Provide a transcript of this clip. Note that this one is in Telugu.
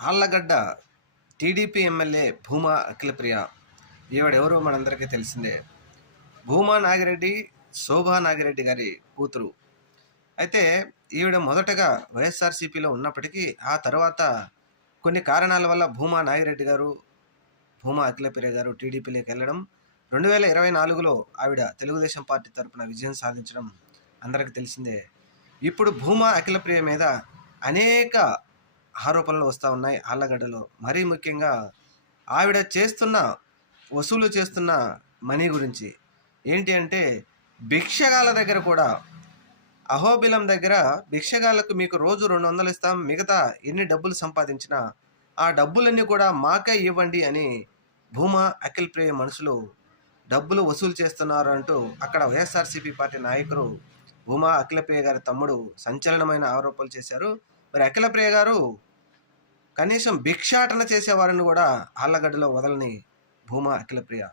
Allagadda TDP MLA Bhuma Akhilapriya. ఈవిడెవరో మనందరికీ తెలిసిందే. భూమా నాగిరెడ్డి శోభా నాగిరెడ్డి గారి కూతురు. అయితే ఈవిడ మొదటగా వైఎస్ఆర్సీపీలో ఉన్నప్పటికీ ఆ తర్వాత కొన్ని కారణాల వల్ల భూమా నాగిరెడ్డి గారు భూమా అఖిలప్రియ గారు టీడీపీలోకి వెళ్ళడం రెండు వేల ఇరవై నాలుగులో ఆవిడ తెలుగుదేశం పార్టీ తరపున విజయం సాధించడం అందరికీ తెలిసిందే. ఇప్పుడు భూమా అఖిలప్రియ మీద అనేక ఆరోపణలు వస్తూ ఉన్నాయి ఆళ్ళగడ్డలో మరీ ముఖ్యంగా ఆవిడ చేస్తున్న వసూలు చేస్తున్న మనీ గురించి. ఏంటి అంటే భిక్షగాల దగ్గర కూడా అహోబిలం దగ్గర భిక్షగాళ్ళకు మీకు రోజు రెండు వందలు ఇస్తాం మిగతా ఎన్ని డబ్బులు సంపాదించినా ఆ డబ్బులన్నీ కూడా మాకే ఇవ్వండి అని భూమా అఖిల్ ప్రియ మనుషులు డబ్బులు వసూలు చేస్తున్నారు అంటూ అక్కడ వైఎస్ఆర్సీపీ పార్టీ నాయకులు భూమా అఖిలప్రియ గారి తమ్ముడు సంచలనమైన ఆరోపణలు చేశారు. మరి అఖిలప్రియ గారు కనీసం భిక్షాటన చేసేవారిని కూడా ఆళ్ళగడ్డలో వదలని భూమా అఖిలప్రియ.